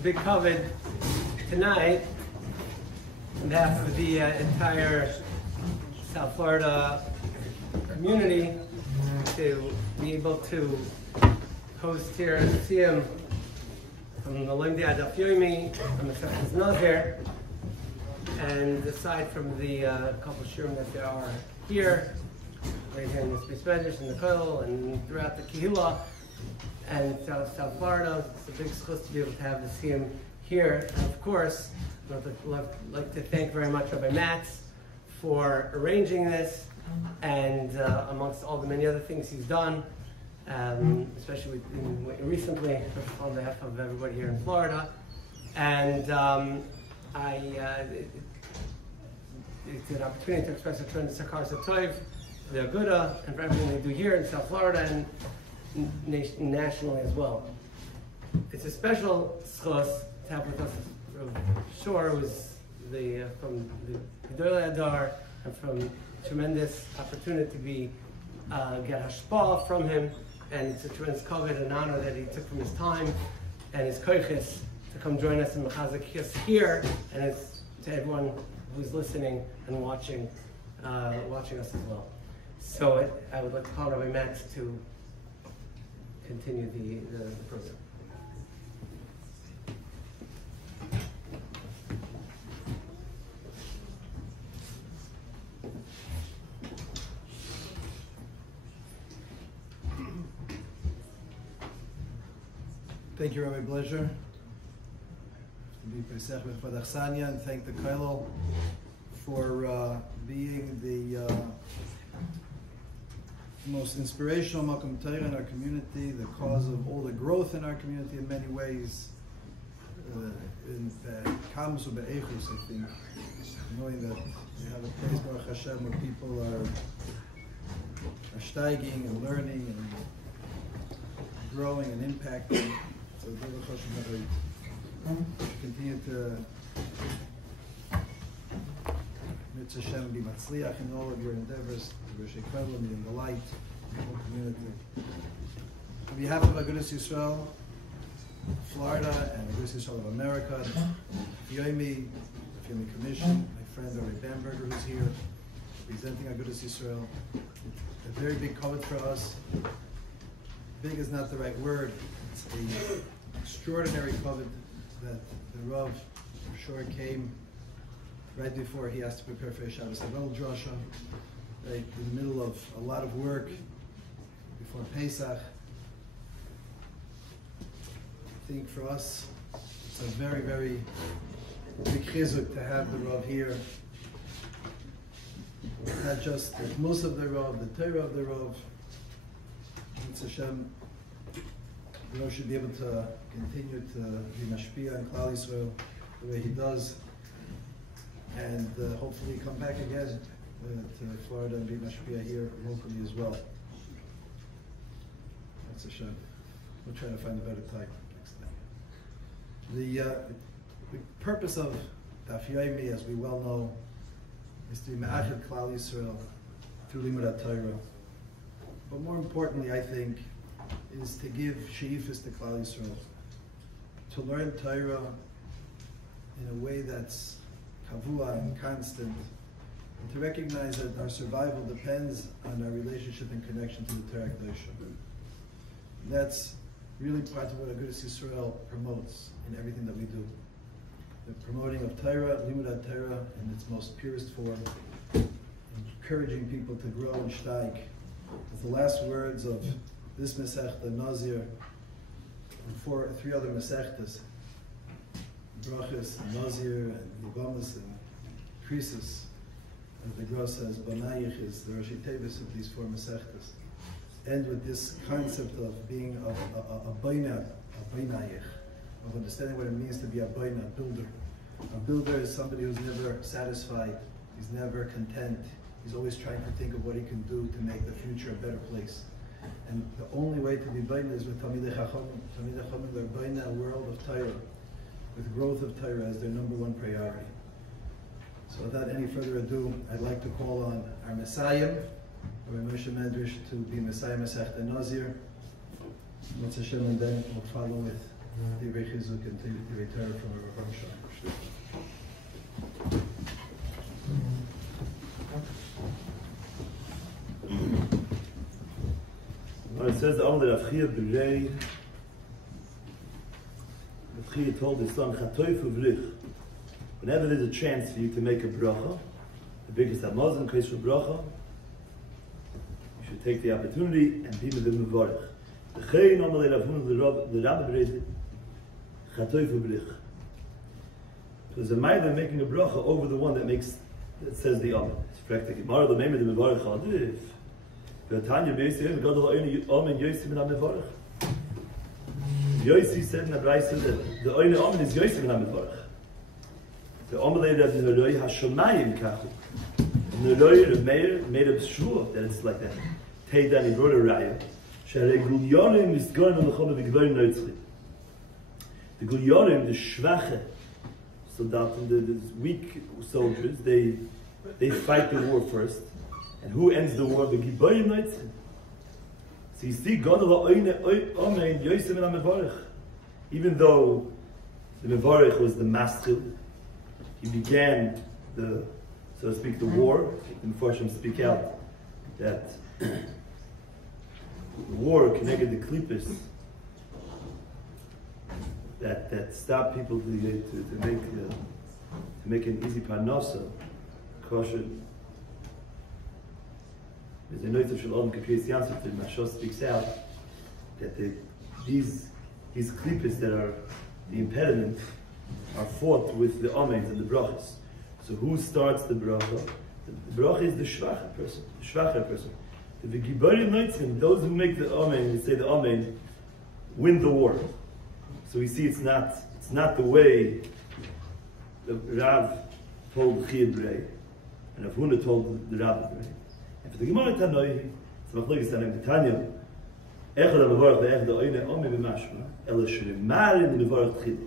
Big COVID tonight on behalf of the entire South Florida community to be able to host here at the Siyum from the NMB Daf Yomi from the Sefes Nazir, and aside from the couple shurim that there are here, right here in the Space Medrash and the Kollel and throughout the Kehillah and South Florida. It's a big schus to be able to have the Siyum here. And of course, I'd like to thank very much Rabbi Matz for arranging this, and amongst all the many other things he's done, especially recently on behalf of everybody here in Florida. And it's an opportunity to express a tremendous sakar satov for the Agudat and for everything they do here in South Florida and nationally as well. It's a special schos to have with us Schorr, who is from the Kollel Adar, and from tremendous opportunity to be get hashpah from him, and it's a tremendous kavod and honor that he took from his time and his koiches to come join us in Mechazek here, and it's to everyone who's listening and watching us as well. So I would like to call Rabbi Matz to continue the program. Thank you, Rabbi Blezer. To be Pesach with Fadachsanya, and thank the Kollel for being the most inspirational Makom Torah in our community, the cause of all the growth in our community in many ways. In Kams or Be'echus, I think, knowing that we have a place, Baruch Hashem, where people are steiging and learning and growing and impacting. So Baruch Hashem, continue to Mitzvah Hashem be Matzliach in all of your endeavors, to Rosh Kollel and the light in the whole community. On behalf of Agudat Yisrael, Florida, and Agudat Yisrael of America, the Yomi Commission, my friend Rabbi Bamberger, who's here, presenting Agudat Yisrael. A very big kavod for us. Big is not the right word. It's an extraordinary kavod that the Rav Schorr came right before he has to prepare for Shabbos Agol Drasha, right in the middle of a lot of work before Pesach. I think for us, it's a very, very big chizuk to have the Rav here. Not just the Mus of the Rav, the Torah of the Rav. It's Hashem, the Rav should be able to continue to be mashpia and Klal Yisrael the way he does, and hopefully come back again to Florida and be mashpia here locally as well. That's Hashem. We'll try to find a better time next time. The purpose of Daf Yomi, as we well know, is to be Ma'achid Klal Yisrael through Limud Torah. But more importantly, I think, is to give she'ifas to Klal Yisrael, to learn Torah in a way that's kavua and constant, and to recognize that our survival depends on our relationship and connection to the Torah Kedusha. That's really part of what Agudat Yisrael promotes in everything that we do. The promoting of Torah, Limud Torah, in its most purest form, encouraging people to grow and steig. As the last words of this Masechta, Nazir, and three other Masechtas, Brachas, and Nazir, and Yibamas, and Krisis, as the Gra says, Banayich is the Rashi Tevis of these four Masechtas. End with this concept of being a Bainayich, of understanding what it means to be a Baina, a builder. A builder is somebody who's never satisfied, he's never content, he's always trying to think of what he can do to make the future a better place. And the only way to be Baina is with Talmidei Chachamim. Talmidei Chachamim, they're Baina, a world of Torah, with growth of Torah as their number one priority. So without any further ado, I'd like to call on our Messiah, Rabbi Moshe Medrash, to be Messiah Masechta Nazir. Matz Hashem, and then we'll follow with the Chizuk and the Torah from Avrohom Schorr. Well, it says the Amr that Avrohom told his son, whenever there's a chance for you to make a bracha, the biggest Hamazon case for bracha, you should take the opportunity and be with the Mevarech. So there's a ma'aser making a bracha over the one that says the Amen. It's practically Gemara the name of the Mevarech Hadif. The Tanya basically God the only Amen Yosim in Mevarech. Yosi said in the Brayso that the only Amen is Yosim in Mevarech. The Amalei that the Neroi Hashemayim Kachu. The Neroi the Meir made up sure that it's like that. Teidani brought a raya. Sharei Gulyonim is going on the Chol of the Gvorim Noitzli. The Gulyonim, the Shvache soldaten, the weak soldiers, they fight the war first. And who ends the war? The Gvorim Noitzli. So you see, God Allah Omein Yosim in HaMevarech. Even though the Mevarech was the maskil, he began the, so to speak, the war. The Mefarshim speak out that the war connected the klippus that stopped people to make an easy parnasa. Caution. There's a note of Shalom Kapiyas Yansuf that Moshe speaks out that these klippus that are the impediment are fought with the amens and the brachas. So who starts the bracha? The bracha is the shvacher person. The Giborim Noitzim, those who make the amen, they say the amen, win the war. So we see it's not the way the Rav told the Chiyad Brei, and Rav Huna told the Rabbi Brei. And for the Gemara Tanoi, it's Machlokes Tanim Tanya, Echad HaMevarech ve'echad ha'oineh omen b'mashma, ela sh'remarin mevarech tchil.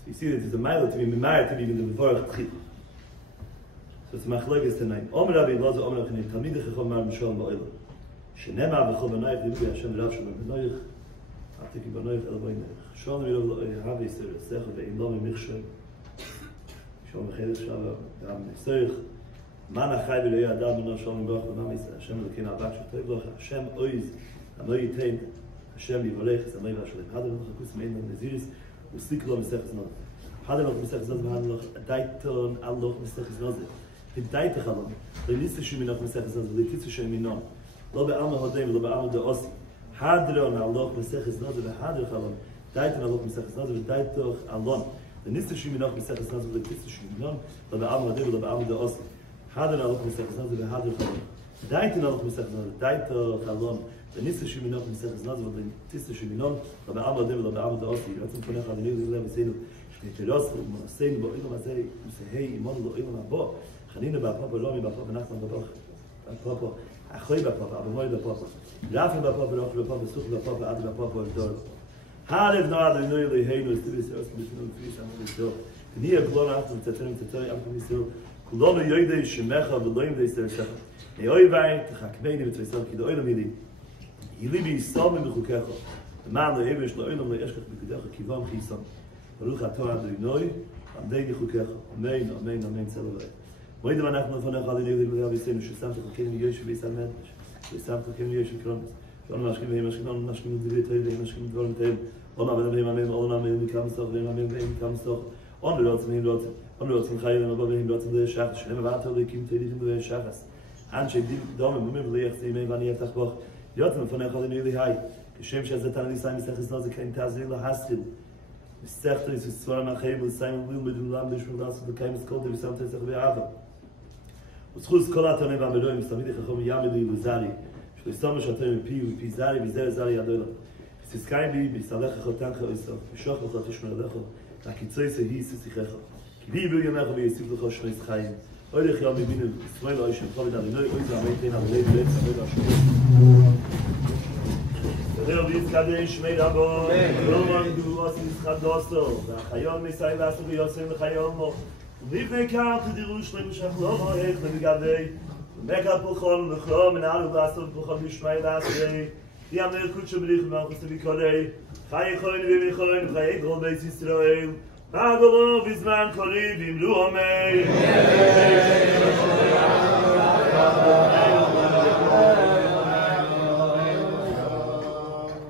So you see that there's a mile to be memareh to be in the mevarech tchil. So it's Machlokes Tanim. Omer Rabbi Laza Omer Achanim Talmidei Chacham Mar Mishal Ba'olam. Shenema v'chol b'noich libu Hashem Rav Shem b'noich Atiki b'noich el b'noich. Shalom Yirov Lo'oy Havi Yisrael Secha ve'im Lami Michshel. Shalom V'chedesh Shalom Dam Nisoich. Man achai v'lo yadam b'no Shalom B'ach b'nam Yisrael. Hashem Elokeinu Avak Shotoi B'loch. Hashem Oiz Amo Yitein. Hashem Yivolech Zamoi V'asholem. Hadar Loch Hakus Mein Loch Neziris Uslik Lo Mesechus Nozeh. Hadar Loch Mesechus Nozeh Hadar Loch Daiton Al Loch Mesechus Nozeh. V'daitach alon. Lo Nistashu Minoch Mesechus Nozeh. V'lo Titzushu Minon. Lo be'alma hodem, lo be'alma de'osi. Hadron aloch meseches nazir, v'hadrich alon. Daiton aloch meseches nazir, v'daitoch alon. The nistashu minoch meseches nazir, v'tistashu minon. Lo be'alma hodem, lo be'alma de'osi. Hadron aloch meseches nazir, v'hadrich alon. Daiton aloch meseches nazir, v'daitoch alon. The nistashu minoch meseches nazir, v'tistashu minon. Lo be'alma hodem, lo be'alma de'osi. Ratzon ponech adonai v'zeh v'seinu. Shnei teros, v'monaseinu ba'olam hazeh, v'sehei imonu lo'olam habo. Chanina ba'papa, Romi ba'papa, Nachman ba'papa. Achoi ba'papa, Abamoy ba'papa, Rafi ba'papa, Rafi ba'papa, Such ba'papa, Adi ba'papa, V'dor. Halev no Adonai Eloheinu, Estivus Yosem B'Shinu V'Fis Amor Yisrael. V'niyah Glon Achton Tzatzerim Tzatzerim Amor Yisrael. Kulonu Yoidei Shemecha V'loim Dei Seresecha. Ne'oi V'ayim T'chakmeini V'Tveisam Ki Do'olam Yili. Yili B'Yisam V'Chukecha. V'man Lo'evish Lo'olam Lo'eshkach B'Kudecha Kivam Chisam. Baruch Atah Adonai, Amdei V'Chukecha. Amen, Amen, Amen, Tzalavai. Moide man nach von der Galle Leben mit Rabbi Senu, Shamte Kein Yosef Beisamed, Shamte Kein Yosef Kronos. Schon mal schreiben, was genau die Details, was genau wollen teilen. Und aber wenn man all Namen mit Kamst doch, wenn man mit Kamst doch. Und wir dort sind dort. Und wir sind Khayr, aber wir dort sind der Schach, schlimm war da die Kim Teddy in der Schachs. Anche die Dame mit mir legt sie mir wann ihr Tag war. Jot von der Galle Leben hai. Geschem dass dann die sein ist das kein Tazil Hasil. Sechter ist es zwar nach Hebel, sein Will mit dem Lamm, der Schwur das, der Keim ist Kote, wie Sam Tesach Be'ava. Und Schus Kol HaTamei V'Ameloim, ist Tamid Chachom Yameli V'Zari, Shlo Yistom Shatem Pi V'Pi Zari, V'Zer Zari Adola. Es ist kein Bi, B'Salecha Chotancha Yisov, B'Shoch L'Chot Yishmer Alecho, L'Akitzoi Sehi Sisichecha. Ki Bi Bil Yomecha V'Yisiv L'Cho Shlois Chaim. Oilech Yom Yibinu, Yisrael Oishem, Chovid Adonai, Oiz Ameitein Adonai, V'Lev Samed Hashem. Der wird gerade schmeckt aber Roman du was ist Chadosto da Chayom Misai lasu Yosem Chayom und wir Karte die Rushlim Shachlo echt mit Gabei Mega Pochon Lchom und alle das und Pochon Schmei das die haben wir gut schon berichten machen zu Kollel Chay Khoin wie Khoin Chay Gol Beis Israel Agolo Bizman Kollel im Ruamei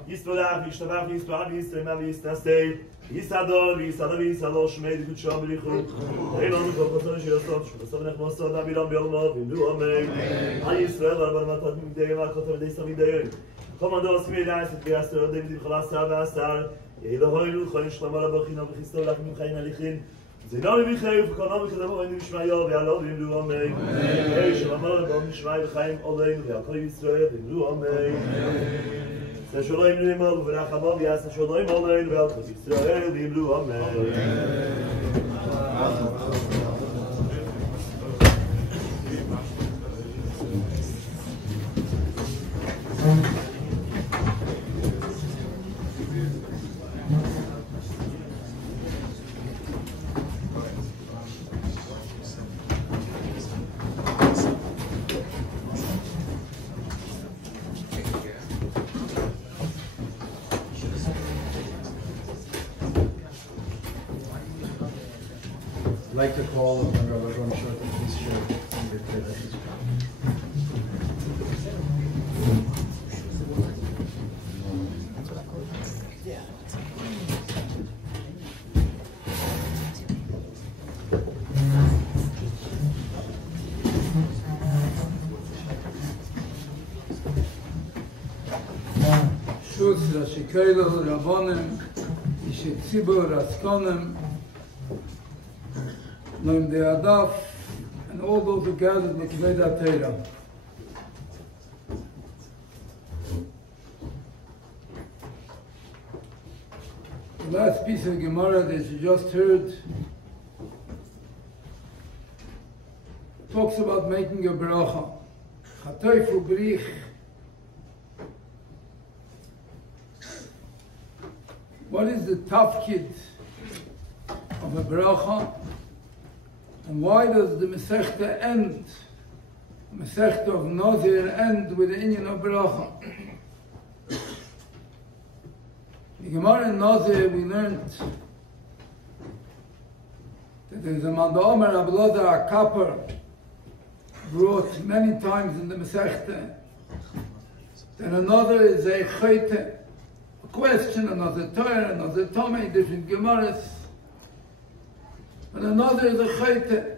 Istorach, Istorach, Istorach, Istorach, Istorach, Isador, Isador, Isador, Shmeid, Good Shom, Belichut. Elon, Kokoton, Shirosot, Shirosot, Nechmosot, Abilam, Biolmot, Vimdu, Amen. Al Yisrael, Arbanamatat, Midei, Makotor, Deisa, Midei. Commandos, Midei, Sitviastor, David, Cholasar, Vasar, Yehilohoinu, Choin, Shlamar, Abachino, Bechistor, Lachim, Chayin, Alichin. Zeinami, Bichayv, Konom, Kedamo, Enim, Shmayo, Ve'alod, Vimdu, Amen. Hey, Shamamar, Dom, Shmai, Chaim, Olein, Ve'akol Yisrael, Vimdu, Amen. Shalom Limol, V'Rachamov, Yas, Shalom Olein, Ve'alchot Yisrael, V'Yimlu, Amen. I'd like to call on Rabbi Moshe to please share your message. Schutz der Kollel Rabbonim, Ishe Tzibur Raskonim, Noim de Adaf, and all those who gathered with Veda Torah. The last piece of Gemara that you just heard talks about making a bracha. Chatoifu brich. What is the tafkid of a bracha? And why does the Masechta end, the Masechta of Nazir end with the Inyan of bracha? The Gemara in Nazir we learned that there is a Mandomer Abelazar Kapper brought many times in the Masechta. Then another is a Chayte, a question, another Torah, another Tomei, different Gemaras. And another is a Chayte.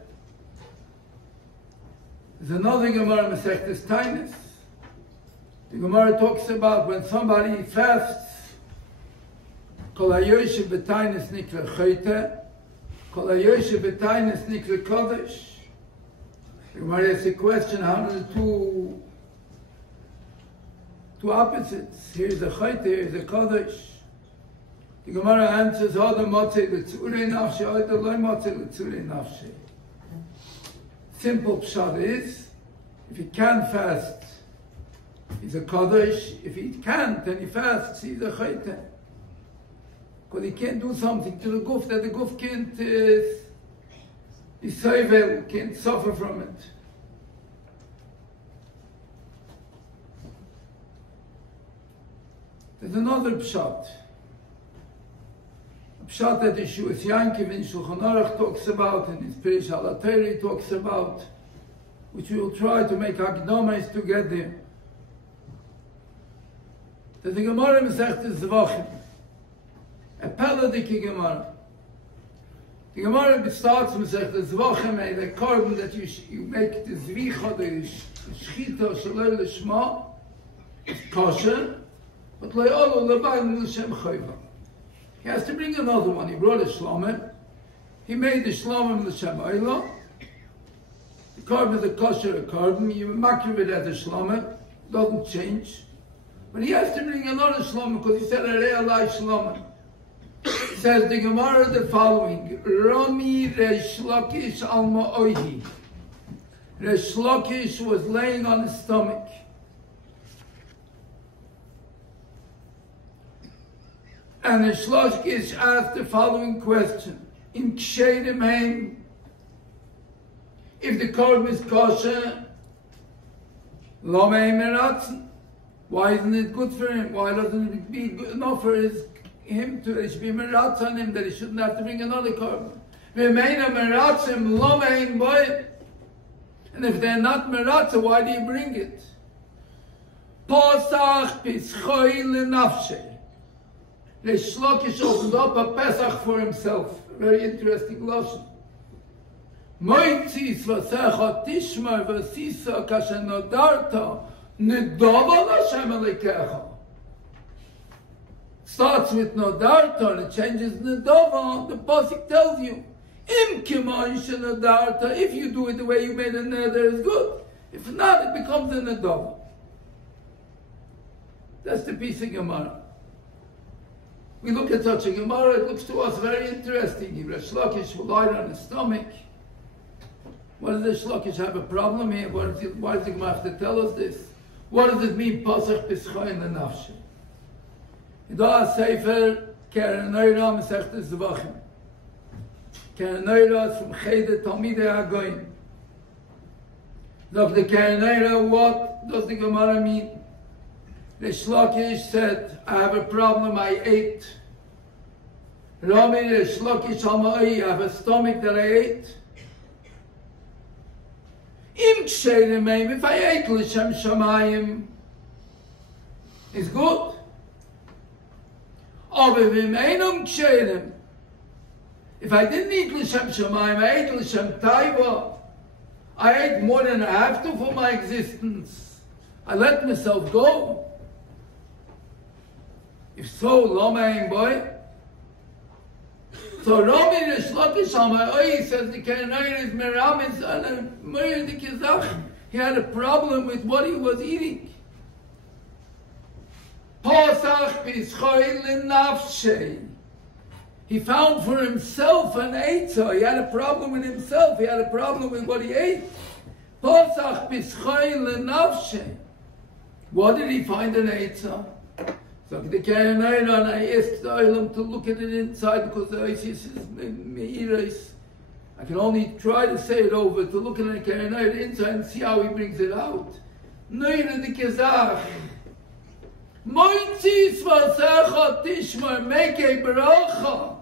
There's another Gemara Masechtas Tainus. The Gemara talks about when somebody fasts, Kol HaYoshe B'Tainus Nikra Chayte, Kol HaYoshe B'Tainus Nikra Kodesh. The Gemara asks a question, how do the two opposites? Here's a Chayte, here's a Kodesh. The Gemara answers, Hada Motzei L'Tzurei Nafshi, Hada Loi Motzei L'Tzurei Nafshi. Simple pshat is, if he can fast, he's a Kodesh. If he can't, and he fasts, he's a Chayte. Because he can't do something to the guf that the guf can't be soivel, can't suffer from it. There's another pshat. A pshat that Yeshua Yankiv in Shulchan Aruch talks about, and his Pirish Alateri talks about, which we will try to make Akdomas to get there. There's a Gemara Masechtas Zvachim, a Peladik Gemara. The Gemara starts Masechtas Zvachim, the korban that you make the Zvicha, the Shchita, Shalei Lishma, is kosher, but Le'olu Le'bayim L'Shem Chayva. He has to bring another one. He brought a shlomim. He made the shlomim l'shem oila. The carbon is a kosher carbon. You makriv it as a shlomim. Doesn't change. But he has to bring another shlomim because he said a re'alai shlomim. Says the Gemara the following: Rami Reish Lakish Alma Oihi. Reish Lakish was laying on his stomach. And Reish Lakish asked the following question: In Kshedim Heim, if the korban is kosher, Lama Emeratzen, why isn't it good for him? Why doesn't it be good enough for him to be meratz on him that he shouldn't have to bring another korban? And if they're not meratz, why do you bring it? Pesach pischoi lenafshe. Reish Lakish opened up a Pesach for himself. Very interesting lesson. Moitzis v'secha tishmar v'sisa kashen Nedava Hashem Elokecha. Starts with Nodarta and it changes Nedava. The pasuk tells you, Im Kimayish Nodarta. If you do it the way you made a neder, is good. If not, it becomes a Nedava. That's the piece of Gemara. We look at such a Gemara, it looks to us very interesting. Reish Lakish lied on his stomach. What does Reish Lakish have a problem here? Why does the Gemara have to tell us this? What does it mean, Pasach Pischoin Lenafshe? Ida Sefer Keren Neira Mesechtes Zvachim. Keren Neira is from Chede Talmidei Hagoyim. Dr. Keren Neira, what does the Gemara mean? Reish Lakish said, I have a problem, I ate. Rami Reish Lakish Hamai, I have a stomach that I ate. If I ate l'shem shamayim, it's good. If I didn't eat l'shem shamayim, I ate l'shem taiva. I ate more than I have to for my existence. I let myself go. If so, lama ein boy. So Rabbi Reish Lakish Hamai says the Kanair is meramis and a murder kizach. He had a problem with what he was eating. Pasach pischoi lenafshei. He found for himself an eitzah. He had a problem with himself. He had a problem with what he ate. Pasach pischoi lenafshei. What did he find an eitzah? So the Kanair, and I asked the Olam to look at it inside because the Isis is meiris. I can only try to say it over, to look at the Kanair inside and see how he brings it out. Neire de Kezach. Moitzis vasecha tishmar, make a bracha.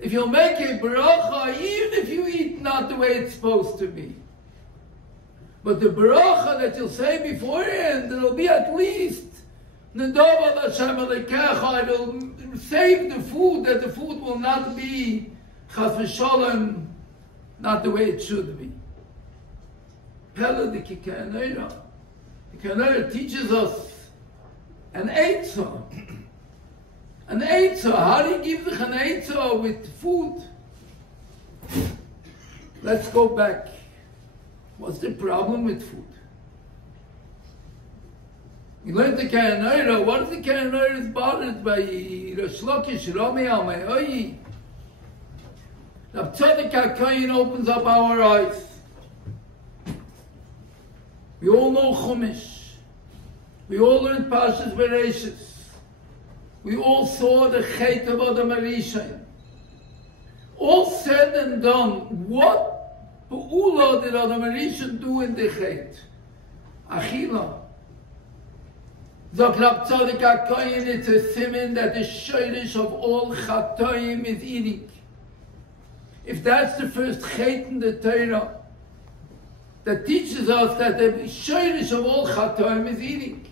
If you'll make a bracha, even if you eat not the way it's supposed to be. But the bracha that you'll say beforehand, it'll be at least Nedava Hashem Elokecha. It'll save the food, that the food will not be Chas v'Shalom, not the way it should be. Pella the Kikaneira. The Kikaneira teaches us an eitzah. An eitzah. How do you give the an eitzah with food? Let's go back. What's the problem with food? You learned the Kanaira. What is the Kanaira is bothered by? Reish Lakish, Rami Almei Oyi. Rav Tzaddik HaKohen opens up our eyes. We all know Chumash. We all learned Parshas Bereshis. We all saw the Chet of Adam HaRishon. All said and done, what Be'ula did Adam HaRishon do in the Chet? Achila. Zok Rav Tzaddik HaKohen, it's a siman that the shirish of all chatoim is eating. If that's the first Chet in the Torah, that teaches us that the shirish of all chatoim is eating.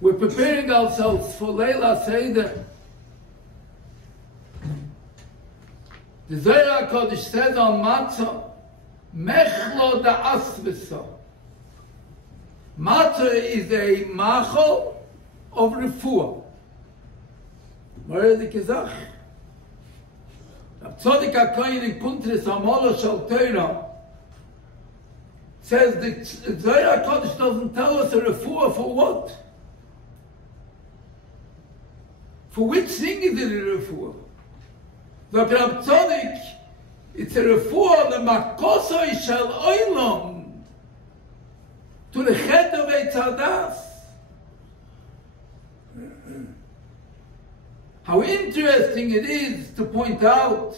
We're preparing ourselves for Leila Seder. The Zohar HaKadosh says on Matzah, Mechlo da Asvesa. Matzah is a machol of refuah. Where the Kazakh? Tzadik HaKoyin in Kuntris Amala Shal Torah says the Zohar HaKodesh doesn't tell us a refuah for what? For which thing is it a refuah? The Rab Tzadik, it's a refuah lemakosoi shel oilam, to the chet of Eitz Hadas. How interesting it is to point out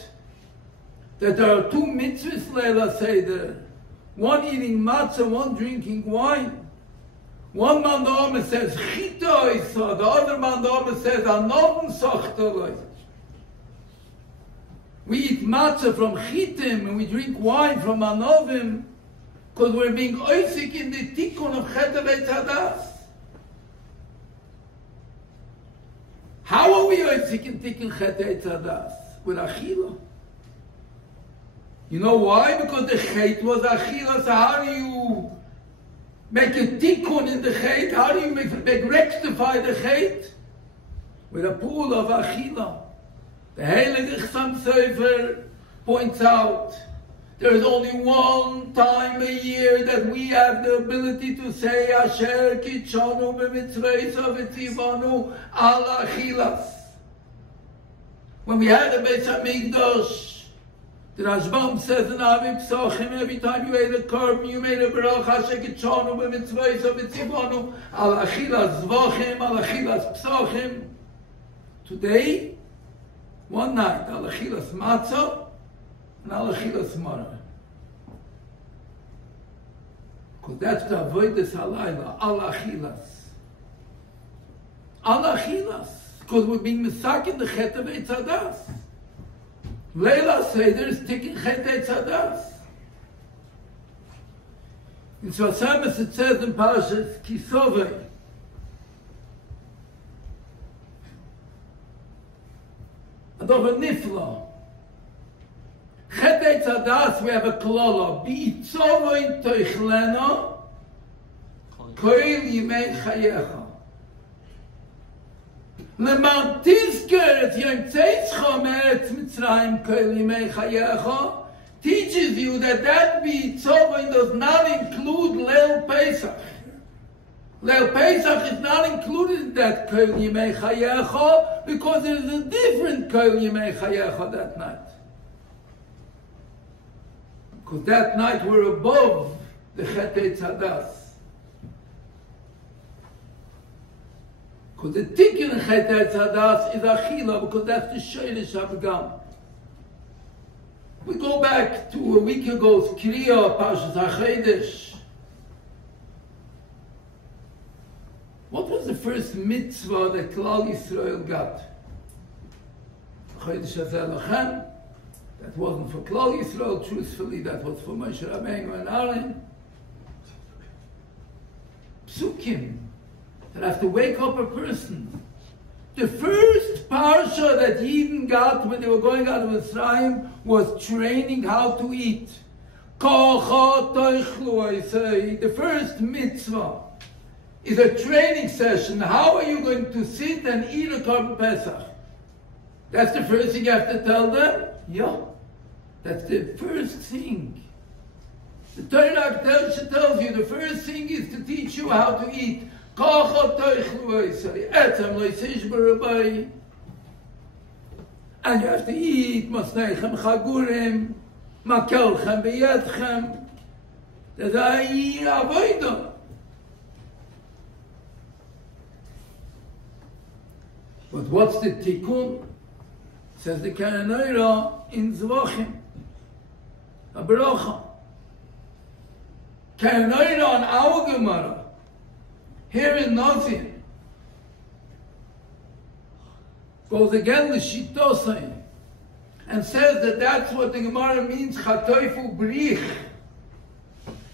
that there are two mitzvahs, Leila Seder, one eating matzah, one drinking wine. One man the Omer says, Chita Isa, the other man the Omer says, Anoven Sochtaloi. We eat matzah from Chitim and we drink wine from Anovim because we're being oisik in the tikkun of Chet Eitz Hadas. How are we oisik in tikkun Chet Eitz Hadas? With Achila. You know why? Because the Chet was Achila, so how do you make a tikkun in the Chet? How do you make rectify the Chet? With a pool of Achila. The Heilige Chassam Sofer points out there is only one time a year that we have the ability to say Asher Kitchanu b'mitzvayso v'tzivanu al achilas. When we had the Beis HaMikdash, the Rashbam says in Avi Psochim, every time you ate a korban, you made a barach Asher Kitchanu b'mitzvayso v'tzivanu al achilas zvochim, al achilas psochim. Today, one night, al achilas matzah and al achilas marah. Because that's the avodas halayla, al achilas. Al achilas. Because we're being misakin the chet of Eitz Hadas. Leila Seder is taking chet Eitz Hadas. In Svasamis it says in Parashas Kisovei, Adova Nifla. Chet Eitz Hadas, we have a Kollel. Bi'itzovoin toichlena, koil yimei chayecha. Leman tizker et yom tzeitzcha me'eretz Mitzrayim, koil yimei chayecha, teaches you that bi'itzovoin does not include Leil Pesach. Leil Pesach is not included in that koil yimei chayecha because there is a different koil yimei chayecha that night. Because that night we're above the Chet Eitz Hadas. Because the tikkun in Chet Eitz Hadas is Achila, because that's the Shoyrish HaPagam. We go back to a week ago's Kriya, Parshas HaChodesh. What was the first mitzvah that Kollel Yisrael got? Chodesh Hazeh Lachem. That wasn't for Kollel Yisrael, truthfully, that was for Moshe Rabbeinu and Aaron. Psukim, that have to wake up a person. The first parsha that Yidden got when they were going out of Mitzrayim was training how to eat. The first mitzvah is a training session. How are you going to sit and eat a korban Pesach? That's the first thing you have to tell them? Yeah. That's the first thing. The Torah tells you the first thing is to teach you how to eat. And you have to eat masneichem chagurim, makelchem beyedchem. That's avodah. But what's the tikkun? Says the Karanoira in Zvachim. A bracha. Karanoira on our Gemara. Here in Nazir. Goes again the Shittosai. And says that that's what the Gemara means. Chatoifu brich.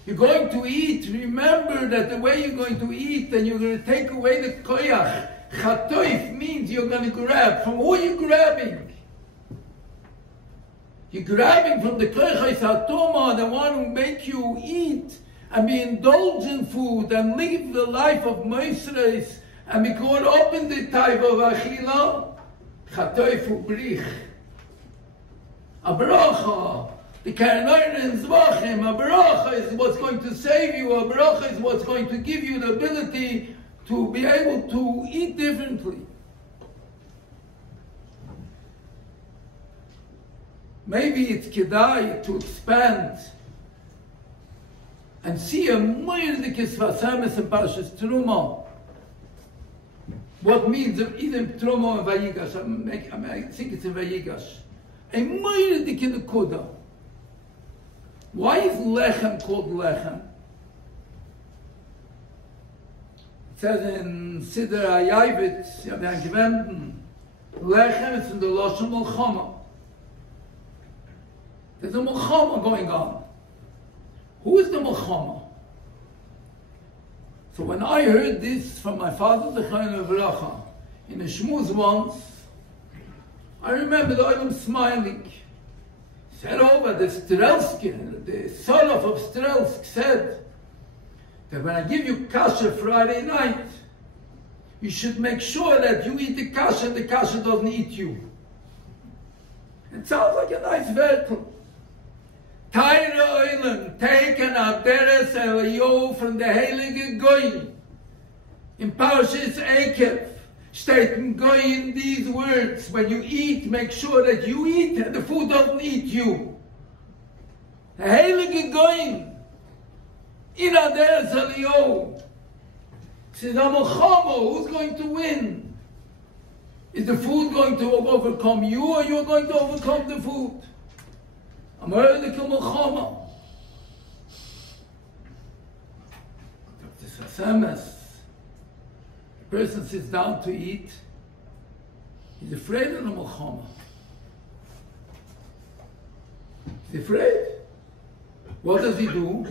You're going to eat. Remember that the way you're going to eat, and you're going to take away the koyach. Chatoif means you're going to grab. From who are you grabbing? You're grabbing from the koyach hatoma, the one who make you eat and be indulged in food and live the life of Moshe And we could open the type of achila, chatoifu brich. A bracha, the karenoir and zvachim, a bracha is what's going to save you, a bracha is what's going to give you the ability to be able to eat differently. Maybe it's kedai to expand and see a moirdikis vasamis and parshas Truma. What means either Truma and Vayigash? I think it's in Vayigash. A moirdik in the Kuda. Why is lechem called lechem? It says in Siddur Hayayvit, lechem is in the Lashon Melchama. There's a Melchama going on. Who is the Melchama? So when I heard this from my father, the Chayin of Racha, in a shmuz once, I remember the Olam smiling. He said over the Strelski, the Solof of Strelsk said that when I give you kasha Friday night, you should make sure that you eat the kasha and the kasha doesn't eat you. It sounds like a nice vertical. Taira Olam, taken Aderes Eliyahu from the Heilige Goy. In Parshas Ekev, steht in Goy in these words, when you eat, make sure that you eat and the food doesn't eat you. The Heilige Goy, in Aderes Eliyahu, says, Amochamo, who's going to win? Is the food going to overcome you or you're going to overcome the food? A person sits down to eat, he's afraid of the Melchama. He's afraid. What does he do?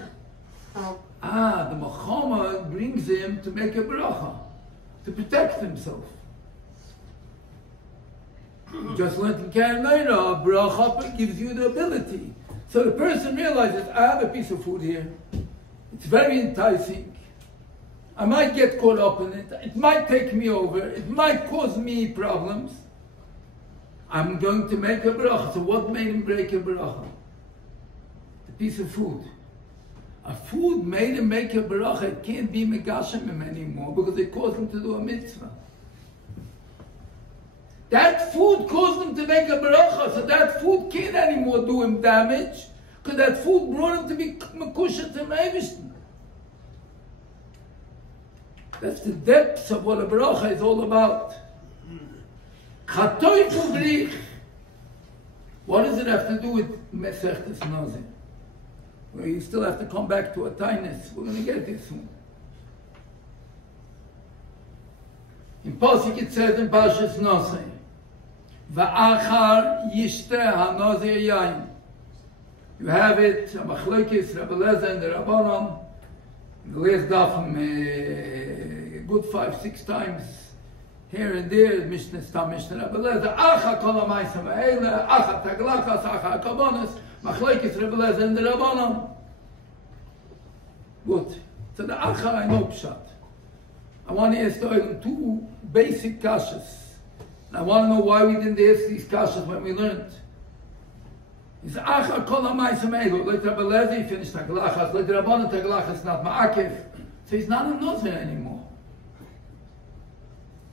The Melchama brings him to make a bracha, to protect himself. Just like in Karnaira, bracha gives you the ability. So the person realizes, I have a piece of food here. It's very enticing. I might get caught up in it. It might take me over. It might cause me problems. I'm going to make a bracha. So what made him break a bracha? The piece of food. A food made him make a bracha. It can't be megashim him anymore because it caused him to do a mitzvah. That food caused him to make a bracha, so that food can't anymore do him damage, because that food brought him to be mekusha to Eivishter. That's the depths of what a bracha is all about. Chatoy pugrich. What does it have to do with Mesechtes Nazir? Where you still have to come back to a tainus. We're going to get this soon. In Pasuk it says in Parshas Nazir, Va'achar yishte ha-nazir yayin. You have it, Machlokes, Rabbi Lezer and the Rabbanon. The last daf a good 5-6 times here and there. Mishnah Stam, Mishnah Rabbi Lezer. Acha kol ha-ma'aseh ha'ele, acha taglachas, acha ha'kabonos. Machlokes, Rabbi Lezer and the Rabbanon. Good. So the acha I know pshat. I want to ask the Olam two basic kashas. And I want to know why we didn't ask these kashas when we learned. He's Acha Kol HaMaisem Elu. Let Rabbi Lezer, he finished Taglachas. Let Rabbanan Taglachas not Ma'akev. So he's not a Nazir anymore.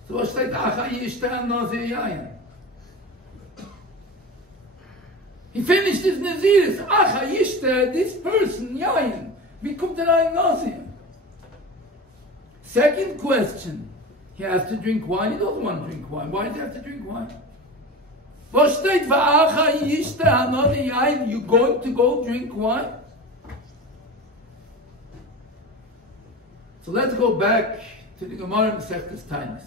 So what steht Acha Yishta Nazir Yayin? He finished his Naziris. Acha Yishta, this person, Yayin. Wie kommt ein Nazir? Second question, he has to drink wine. He doesn't want to drink wine. Why does he have to drink wine? Was steht va'acha yishte hanori yain? You going to go drink wine? So let's go back to the Gemara Mesechtes Tainus.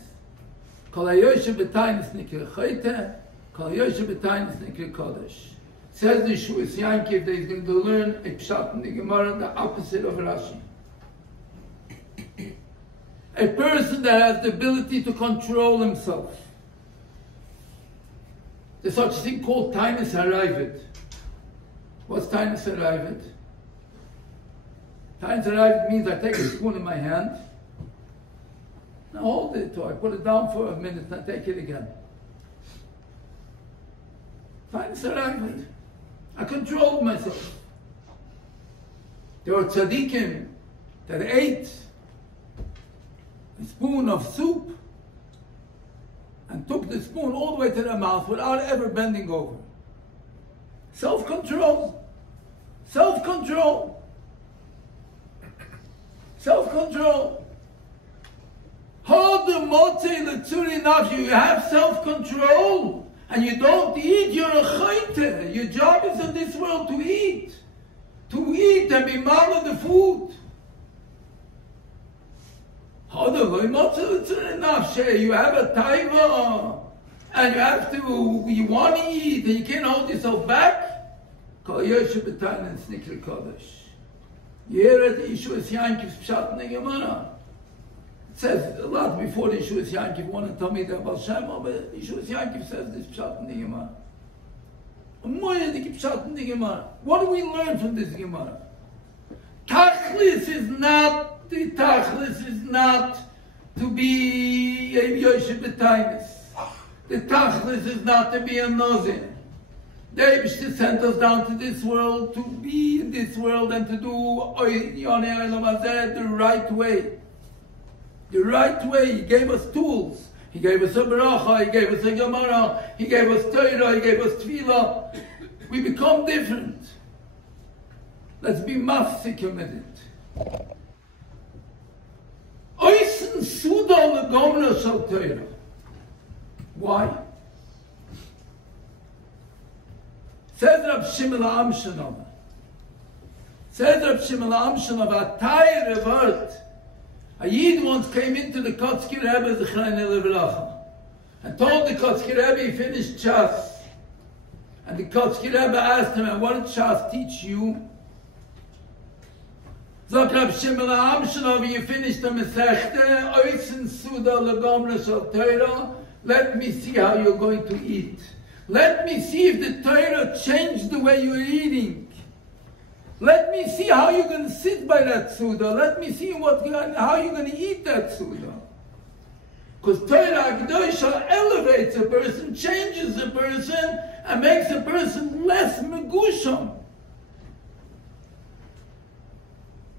Kol hayoshe b'tainus nikra chayte, kol hayoshe b'tainus nikra kodesh. Says the Shuas Yankiv that he's going to learn a pshat in the Gemara, the opposite of Rashi. A person that has the ability to control himself. There's such a thing called Tainus Harayvet. What's Tainus Harayvet? Tainus Harayvet means I take a spoon in my hand, Now hold it, or I put it down for a minute, and I take it again. Finally arrived. I controlled myself. There were tzaddikim that ate a spoon of soup and took the spoon all the way to their mouth without ever bending over. Self-control. Self-control. Self-control. Hold the motzei l'tzuri nafshi. You have self-control and you don't eat, you're a chayte. Your job is in this world to eat. To eat and be mal of the food. Hold the motzei l'tzuri nafshi. You have a taiva and you want to eat and you can't hold yourself back. Kol yoshe b'taynen snikri kodesh. You hear it, Yeshua Yankiv's pshat in the Gemara. It says a lot before the Yeshua Yankiv wanted to tell me that about Shema, but Yeshua Yankiv says this pshat in the Gemara. Pshat in the Gemara. What do we learn from this Gemara? Tachlis is not to be a Yoshe b'taynes. The Tachlis is not to be a Nozir. The Eibishter sent us down to this world to be in this world and to do the right way. The right way. He gave us tools. He gave us a beracha, He gave us a Gemara, He gave us Torah, He gave us Tefillah. We become different. Let's be mafsik committed. Oisen suda legomna shal Torah. Why? Says Rab Shimon Amshanov. Says Rab Shimon Amshanov, a tire word. A Yid once came into the Kotzki Rebbe, Zechrein Levracha, and told the Kotzki Rebbe he finished Shas. And the Kotzki Rebbe asked him, and what did Shas teach you? Zok Rab Shimon Amshanov, you finished the Mesechte, Oisen Suda Legomra Shal Torah. Let me see how you're going to eat. Let me see if the Torah changed the way you're eating. Let me see how you're going to sit by that Suda. Let me see how you're going to eat that Suda. Because Torah Agudat elevates a person, changes a person, and makes a person less megusham.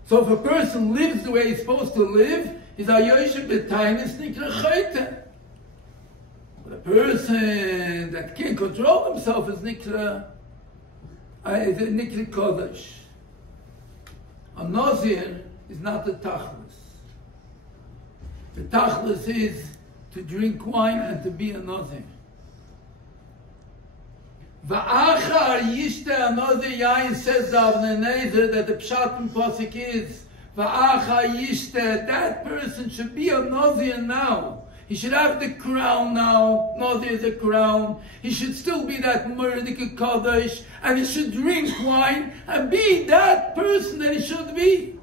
So if a person lives the way he's supposed to live, he's a Yoshe b'taynis nikra chayte. But a person that can't control himself is nikra kodesh. A nazir is not the tachlis. The tachlis is to drink wine and to be a nazir. Va'achar yishte a nazir yain says Avnei Nezer that the pshat in Pasuk is va'achar yishte, that person should be a nazir now. He should have the crown now. Nazir is a crown. He should still be that Mordecai Kodesh, and he should drink wine and be that person that he should be.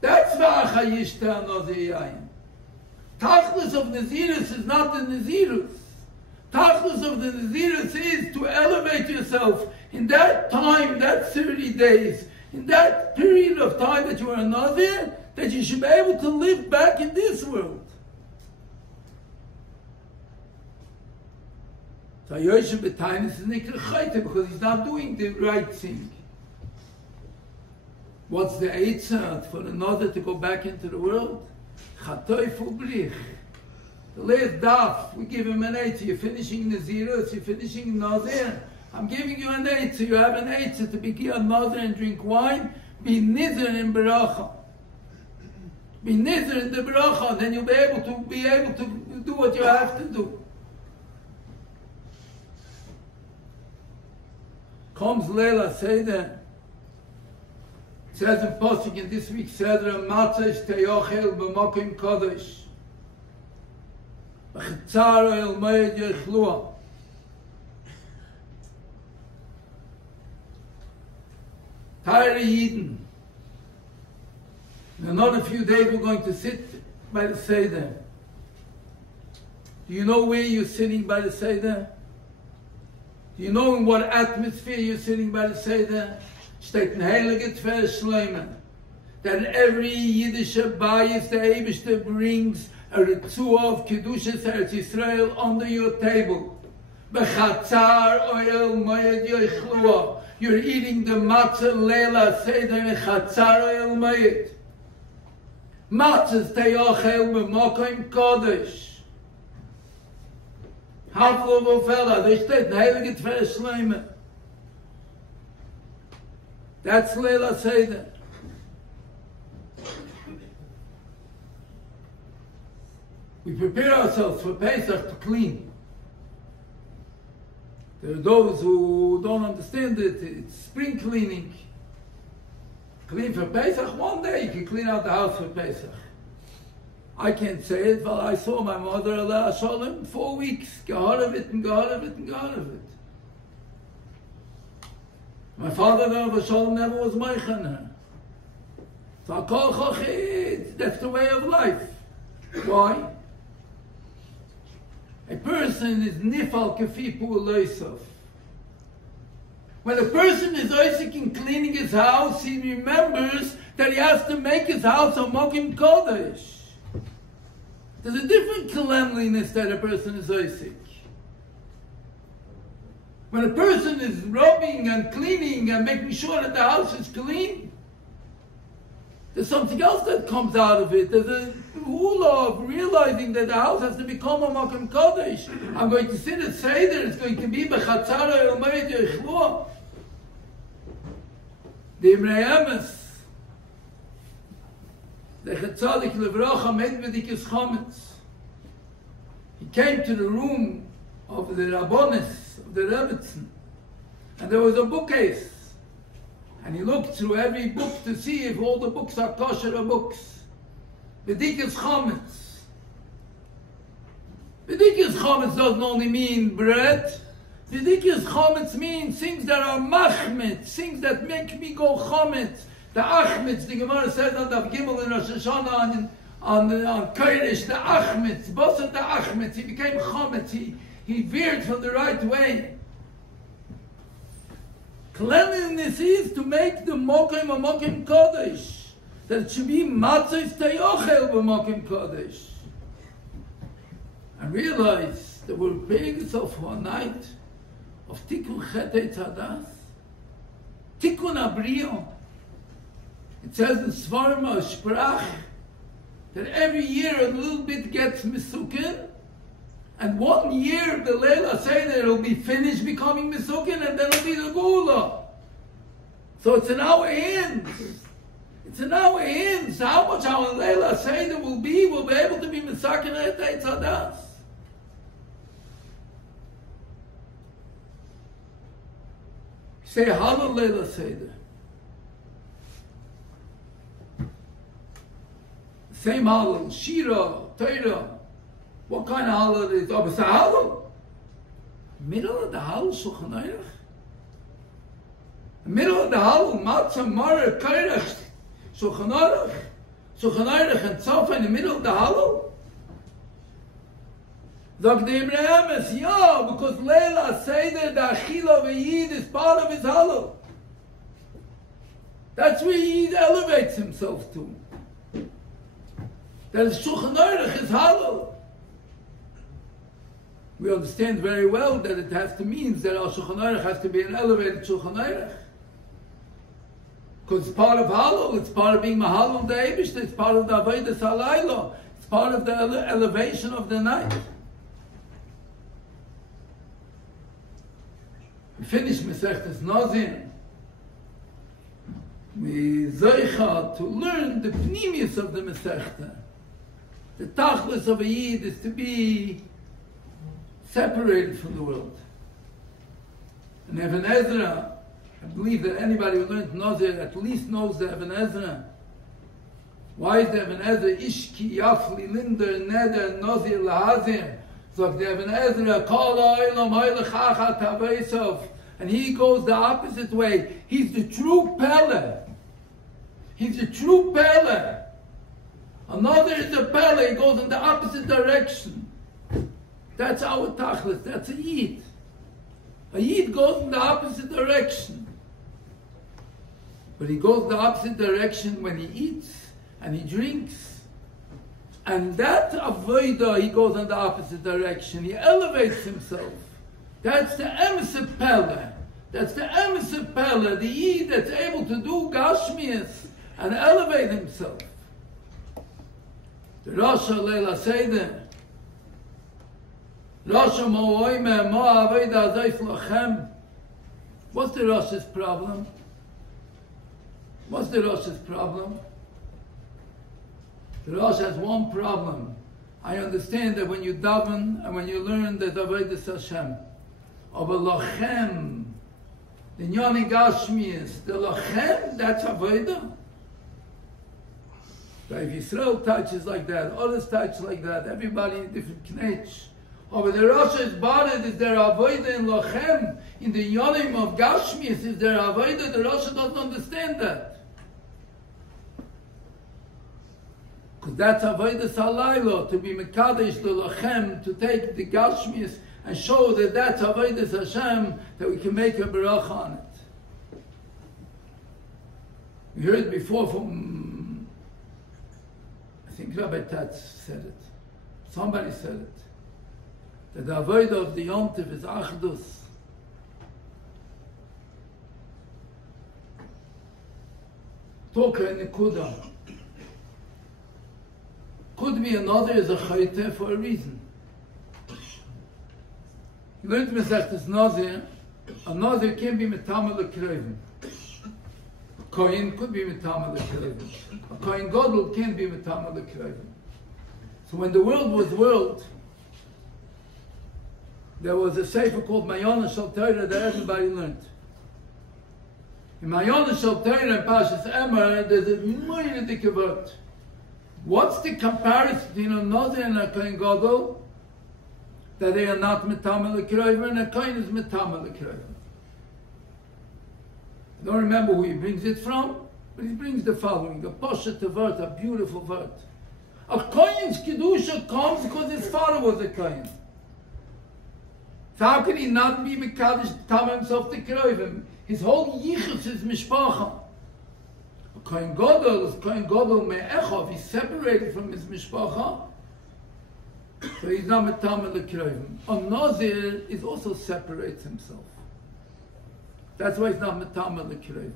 That's v'achayishta Nazir yayin. Tachlis of Nazirus is not the Nazirus. Tachlis of the Nazirus is to elevate yourself in that time, that 30 days, in that period of time that you are a Nazir, that you should be able to live back in this world. So Yoshe b'taynis is nikra chayte because he's not doing the right thing. What's the eitzah for another to go back into the world? Chatoy fubrich. The last daf, we give him an eitzah. You're finishing Nazirus, you're finishing Nazir. I'm giving you an eitzah. You have an eitzah to be a Nazir and drink wine. Be nizir in beracha. Be nizir in the beracha, then you'll be able to do what you have to do. Comes Leila Seder. It says in Pasuk in this week's Seder, Matz teyochel b'makom kodesh. V'chitzaro el moed yechlua. Tire Yidden. In another few days we're going to sit by the Seder. Do you know where you're sitting by the Seder? Do you know in what atmosphere you're sitting by the Seder? Steht in heilige Tver Shleimen. that every Yiddish bayis the Eibishter brings a ritzua of Kedushas Eretz Yisrael under your table. Bechatzar oil moed yoichlua. You're eating the matzah leila seder in chatzar oil moed. Matzahs teyochel b'mokim kodesh. Haflo v'fela, there steht, heilige Tfer Shleime. That's leila seder. We prepare ourselves for Pesach to clean. There are those who don't understand it. It's spring cleaning. Clean for Pesach, one day you can clean out the house for Pesach. I can't say it, but I saw my mother, Allah Shalom, 4 weeks, got of it and got of it and got of it. My father, Allah Shalom, never was Meichaner. So that's the way of life. Why? A person is nifal kefipu loisof. When a person is oisik in cleaning his house, he remembers that he has to make his house a mokim kodesh. There's a different cleanliness that a person is oisik. When a person is rubbing and cleaning and making sure that the house is clean, there's something else that comes out of it. There's a hula of realizing that the house has to become a makom kodesh. I'm going to sit and say that it's going to be bechatzara elmayit yechlua. The Imrei Emes, the Chetzadik Levracha made Medikis Chometz. He came to the room of the Rabbonis, of the Rebbetzin, and there was a bookcase. And he looked through every book to see if all the books are kosher books. B'dikas chametz. B'dikas chametz doesn't only mean bread. B'dikas chametz means things that are machmetz, things that make me go chametz. The achmetz, the Gemara says on the Gimel in Rosh Hashanah on Kodesh, the achmetz, Bosat the achmetz, he became chametz, he veered from the right way. Cleanliness is to make the mokim a mokim kodesh. That it should be matzah teyochel b'mokim kodesh. And realize that we're preparing ourselves for a night of tikkun chet eitz hadas, tikkun abriyo. It says in Svarim Sprach that every year a little bit gets misukin, and 1 year the Leila say that it'll be finished becoming Misukin, and then it'll be the Gula. So it's in our hands. It's in our hands. How much our Leila say that we'll be able to be Misakin et Eitz Hadas. Say Halal Leila Seder. Same Halal, Shira, Torah. What kind of halal is it? Oh, it's a halal. Middle of the halal, Shulchan Aruch. Middle of the halal, Matzah, Mareh, Kairach, Shulchan Aruch. Shulchan Aruch and Tzofa in the middle of the halal. Zog the Imrei Emes, yeah, because Leila Seder, the Achila V'Yid is part of his halal. That's where Yid elevates himself to. That Shulchan Aruch is halal. We understand very well that it has to mean that our Shulchan Aruch has to be an elevated Shulchan Aruch. Because it's part of halal, it's part of being mahalal the Eibishter, it's part of the Avodas Halayla, it's part of the elevation of the night. We finish Masechtas Nazir. We zeicha to learn the pnimius of the Masechta. The tachlis of a Yid is to be separated from the world. And Even Ezra, I believe that anybody who learns Nazir at least knows the Even Ezra. Why is the Even Ezra Ishki, Yafli, Linder, Neder, Nazir, Lahazir? So the Even Ezra, Kol Ha'olam Ha'ilachach Ha'tavesov, and he goes the opposite way. He's the true Pele. He's the true Pele. Another is a Pele, he goes in the opposite direction. That's our tachlis, that's a Yid. A Yid goes in the opposite direction. But he goes the opposite direction when he eats and he drinks. And that avodah, he goes in the opposite direction. He elevates himself. That's the emes pele. That's the emes pele, the Yid that's able to do gashmias and elevate himself. The Rosh Leila Seder. Rosh Mo'oime Ma Aveda Zayf Lachem. What's the Rosh's problem? What's the Rosh's problem? The Rosh has one problem. I understand that when you daven and when you learn that Avodas Hashem, of a lachem, the Nyani Gashmias, the lachem, that's Avodah. But if Yisrael touches like that, others touch like that, everybody in different knech. Over the Rosh is bothered, is there Avodah in lachem? In the Yonim of Gashmias, is there Avodah? The Rosh doesn't understand that. Because that's Avodah Salaylo, to be Mekadesh the Lachem, to take the Gashmias and show that that's Avodah Hashem, that we can make a beracha on it. We heard before from, I think Rabbi Matz said it, somebody said it, that the Avodah of the Yom Tov is Achdus. Toka Nekuda. Could be another is a chayte for a reason. You learned me that this nazir, a nazir can be metamal l'kreivim. A kohen could be metamal l'kreivim. A kohen gadol can be metamal l'kreivim. So when the world was world, there was a sefer called Mayana Shal Torah that everybody learned. In Mayana Shal Torah and Pashas Emor, there's a million dikavot. What's the comparison between a Nazir and a Kohen Gadol? That they are not Metamal L'Kroiver and a Kohen is Metamal L'Kroiver. I don't remember who he brings it from, but he brings the following, a Poshet word, a beautiful word. A Kohen's Kedusha comes because his father was a Kohen. So how can he not be Mekadosh Tam himself to Kroivim? His whole Yichus is Mishpacha. Kohen Gadol is Kohen Gadol me'echov. He's separated from his mishpacha, so he's not metamal l'kroivim. A Nazir is also separates himself. That's why he's not metamal l'kroivim.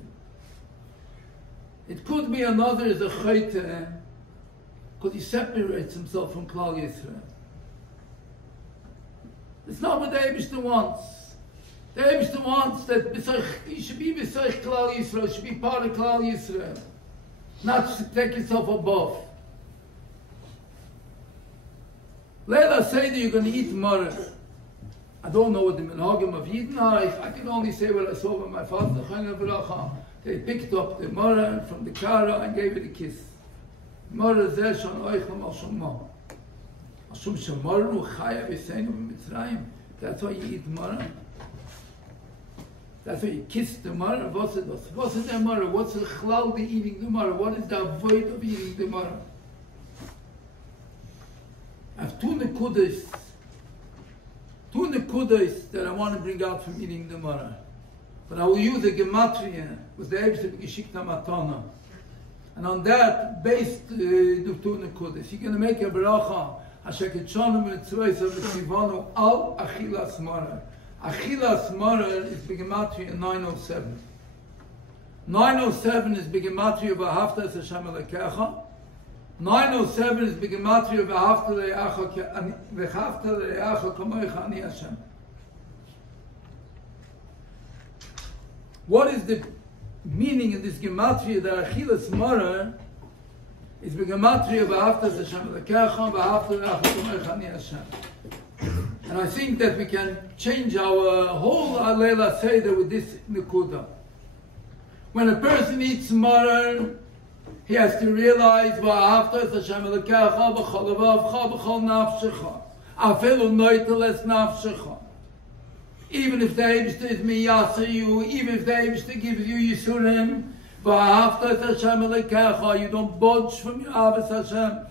It could be a Nazir is a chayte because he separates himself from Klal Yisrael. It's not what the Eibishter wants. The Eibishter wants that he should be B'Seich Klal Yisrael, should be part of Klal Yisrael. Not to take yourself above. Let us say that you're going to eat maror. I don't know what the minhagim of Yidden are. I can only say what I saw with my father. They picked up the maror from the kara and gave it a kiss. Maror zeh shon oichem al shomah. Ashum shemarnu chaya v'seinu b'Mitzrayim. That's why you eat maror. That's why you kiss the maror. What's it? What's the maror? What's the chlal eating the maror? What is the avoid of eating the maror? I have two nekudas that I want to bring out from eating the maror. But I will use a gematria with the Eibshter Geshikta Matana. And on that, based the two nekudas, you're going to make a beracha. Asher ketshanu mitzvayis v'tzivanu al achilas maror. Achilas maror is Begematria 907. 907 is Begematria v'ahavta es Hashem elekecha. 907 is Begematria v'ahavta le'acha kamoicha ani Hashem. What is the meaning in this Gematria that Achilas maror is Begematria v'ahavta es Hashem elekecha v'ahavta le'acha kamoicha ani Hashem. And I think that we can change our whole Leila Seder with this Nekuda. When a person eats maror, he has to realize V'ahavta es Hashem Elokecha b'chol levavcha b'chol nafshecha afilu noitel es nafshecha. Even if the Eibshter is miyasa you, even if the Eibshter gives you Yisurim, V'ahavta es Hashem Elokecha, you don't budge from your Ahavas Hashem.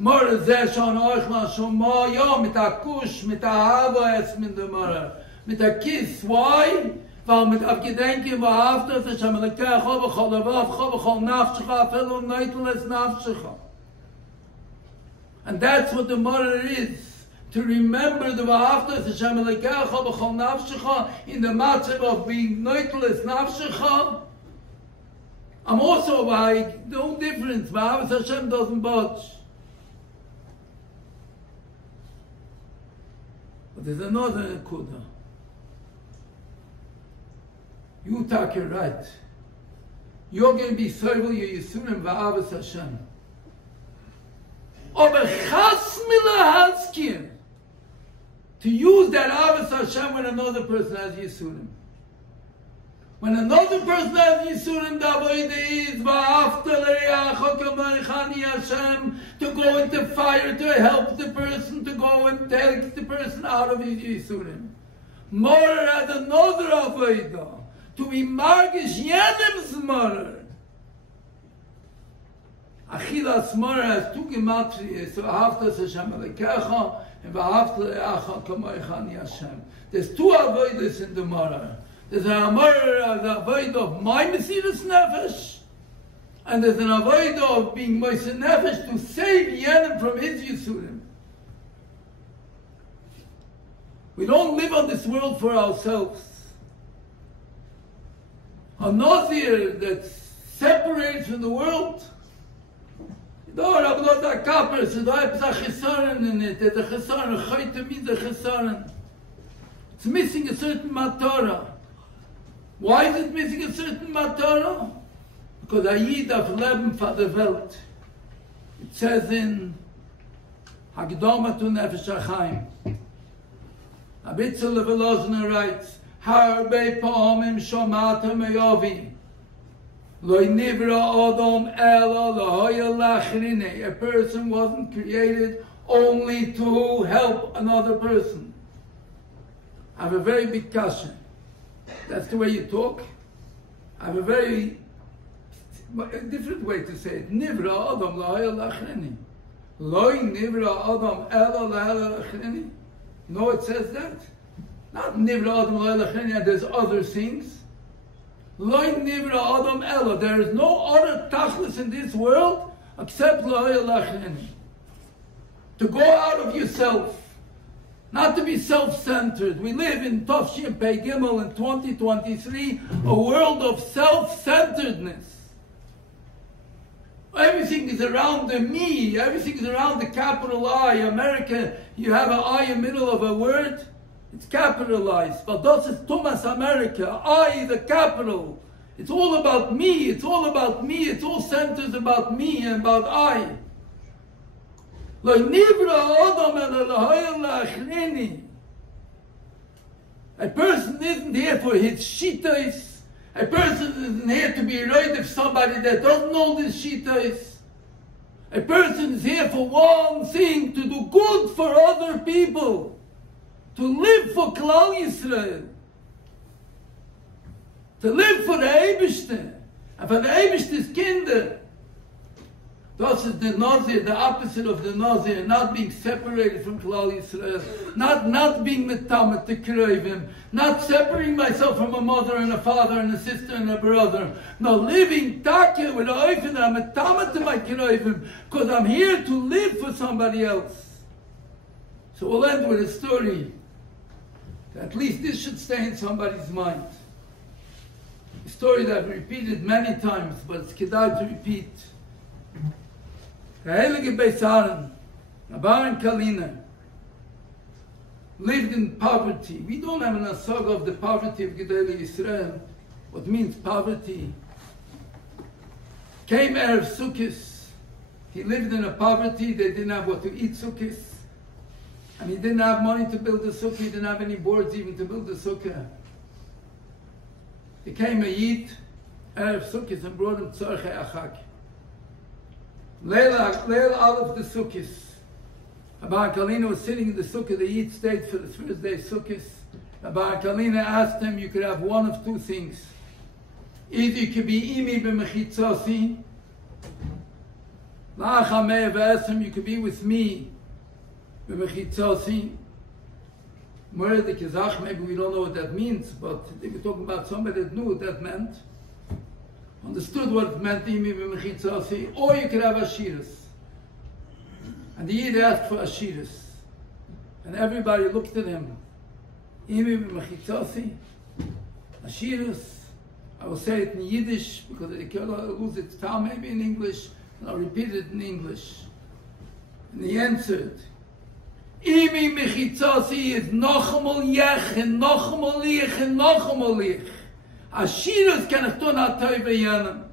Maror zeh shon oichma shoma, yo, mit a kush, mit a hava es min de maror. Mit a kiss, why? Weil mit Abgedenken war Haftas Hashem Elokecha b'chol levavcha b'chol nafshecha afilu neiteles nafshecha. And that's what the mother is. To remember the V'aftas Hashem Elokecha b'chol nafshecha in the matzav of being neiteles nafshecha. I'm also like, no difference. V'aftas Hashem doesn't budge. But there's another nekuda. You talk it right. You're going to be servant your Yisurim v'avas Hashem. Aber chas milahaskin to use that avas Hashem when another person has Yisurim. When another person has Yisurim, the avodah is v'afta l'reacha k'marichani Hashem, to go into fire to help the person, to go and take the person out of his Yisurim. More has another avodah. To be margish yenem's mother. Achilas mother has two gematrias, so Haftas Hashem Elokecha and V'ahavta L'reacha K'mochani Hashem. There's two avodas in the mother. There's an avodah of my Mesiras Nefesh, and there's an avodah of being Moshe Nefesh to save Yenem from his Yisurim. We don't live on this world for ourselves. A Nazir that's separated from the world. There's a chesaron in it. There's a chesaron. Chayte means a chesaron. It's missing a certain matara. Why is it missing a certain matara? Because a Yid of Leben for the Welt. It says in Hagdama to Nefesh HaChaim. Abitzel Levelozner writes, Harbe Pa'amim Shomata Meyovi. Loi Nivra Odom Ela Lahoya Lachrine. A person wasn't created only to help another person. I have a very big kasha. That's the way you talk. I have a very different way to say it. Nivra Odom Lahoya Lachrine. Loi Nivra Odom Ela Lahoya Lachrine. No, it says that. Not Nivra Adam La'elachenia, there's other things. Loy Nivra Adam Ela, there is no other tachlis in this world except La'elachenia. To go out of yourself, not to be self-centered. We live in Tofshin Pei Gimel in 2023, a world of self-centeredness. Everything is around the me, everything is around the capital I. America, you have an I in the middle of a word, it's capitalized. But das is Thomas America. I, the capital. It's all about me. It's all about me. It's all centers about me and about I. A person isn't here for his shitas. A person isn't here to be right of somebody that doesn't know the shitas. A person is here for one thing, to do good for other people. To live for Kollel Yisrael. To live for the Eibishter. And for the Eibishter's kinder. Das is the Nazir, the opposite of the Nazir, not being separated from Kollel Yisrael. Not being metamet to Krevim. Not separating myself from a mother and a father and a sister and a brother. No, living Taka with a oifen and I'm metamet to my Krevim. Because I'm here to live for somebody else. So we'll end with a story. At least this should stay in somebody's mind. A story that I've repeated many times, but it's kedai to repeat. The Heilige Beisaren, Rabbi and Kalina, lived in poverty. We don't have an asog of the poverty of Gedolei Yisrael. What means poverty? Came Erev Sukkos. He lived in a poverty. They didn't have what to eat Sukkos. And he didn't have money to build a sukkah. He didn't have any boards even to build a sukkah. He came a Yid, Erev Sukkos, and brought him Tzorchei Achak. Leil Aleph the Sukkos. Rabbi Kalina was sitting in the sukkah. The Yid stayed for the first day of Sukkos. Rabbi Kalina asked him, you could have one of two things. Either you could be imi b'mechitzasi. La'achamei v'esem, you could be with me. Murder Kazakh, maybe we don't know what that means, but they were talking about somebody that knew what that meant, understood what it meant, or you could have Ashiras. And the Yid asked for Ashiras. And everybody looked at him. Ashiras. I will say it in Yiddish because I can't lose its time, maybe in English, and I'll repeat it in English. And he answered, Imi mechitzasi is nochmal yech, and nochmal lich, and nochmal lich. Ashiras can have done a teuve yenem.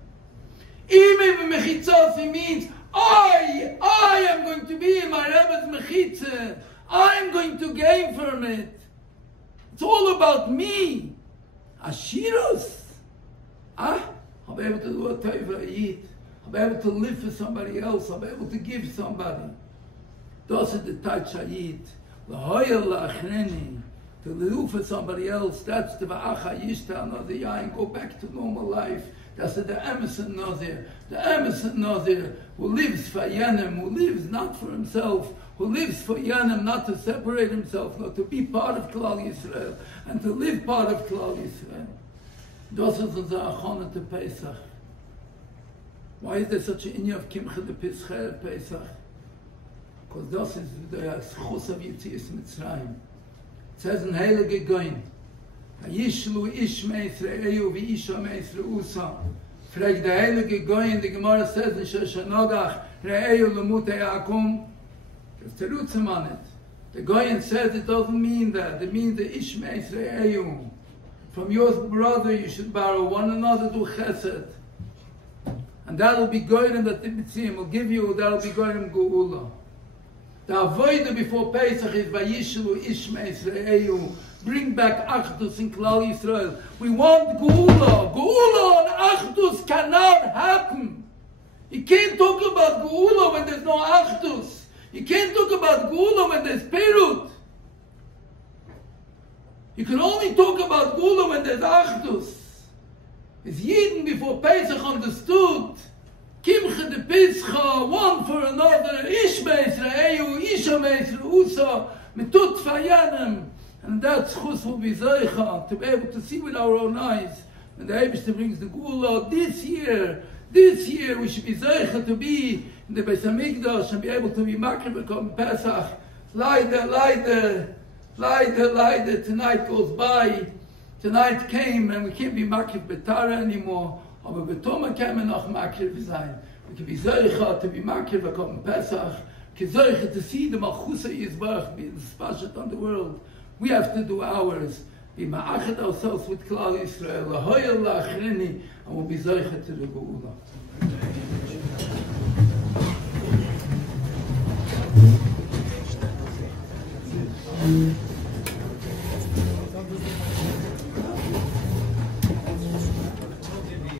Imi mechitzasi means, I am going to be in my Rebbe's mechitza. I am going to gain from it. It's all about me. Ashiras. I'll be able to do a teuve yid. I'll be able to live for somebody else. I'll be able to give somebody. Das is the touch Yid. L'hoyel la'achreni. To live for somebody else. That's the va'acha yishta another and go back to normal life. That's the Emerson Nazir. The Emerson Nazir who lives for Yanim, who lives not for himself, who lives for Yanim, not to separate himself, not to be part of Kollel Yisrael, and to live part of Kollel Yisrael. Das is the achana to Pesach. Why is there such an inyan of Kimcha de Pesach? Because das is the Schos of Yitzias Mitzrayim. It says in Heilige Goin, Hayishlu ish me'Yisraelu v'isha me'Yisrausa. Frag the Heilige Goin, the Gemara says in Shoshanodach, Re'eu l'mutei akum. There's terutzim on it. The Goin says it doesn't mean that. It means the ish me'Yisraelu. From your brother you should borrow one another to chesed. And that'll be Goyim that the Mitzim will give you, that'll be Goyim Geula. The avodah before Pesach is Vayishlu ish me'Yisraelu. Bring back Achdus in Kollel Yisrael. We want Geula. Geula and Achdus cannot happen. You can't talk about Geula when there's no Achdus. You can't talk about Geula when there's Perut. You can only talk about Geula when there's Achdus. Is Yidden before Pesach understood Kimcha de Pescha, one for another, Ish me'Yisraelu, Isha me'Yisrausa, Metut Fayanim. And that Schus will be Zeicha, to be able to see with our own eyes. And the Eibishter brings the Geula this year we should be Zeicha to be in the Beis HaMikdash and be able to be Makar become Pesach. Leider, tonight goes by. Tonight came and we can't be Makar Betara anymore. Aber Betoma came and noch Makar sein. We can be Zeicha to be Makar become Pesach. Zeicha to see the Malchusa Yisbarach be dispassionate on the world. We have to do ours. Be ma'achet ourselves with Kollel Yisrael. L'hoyel la'achreni. And we'll be Zeicha to the Geula.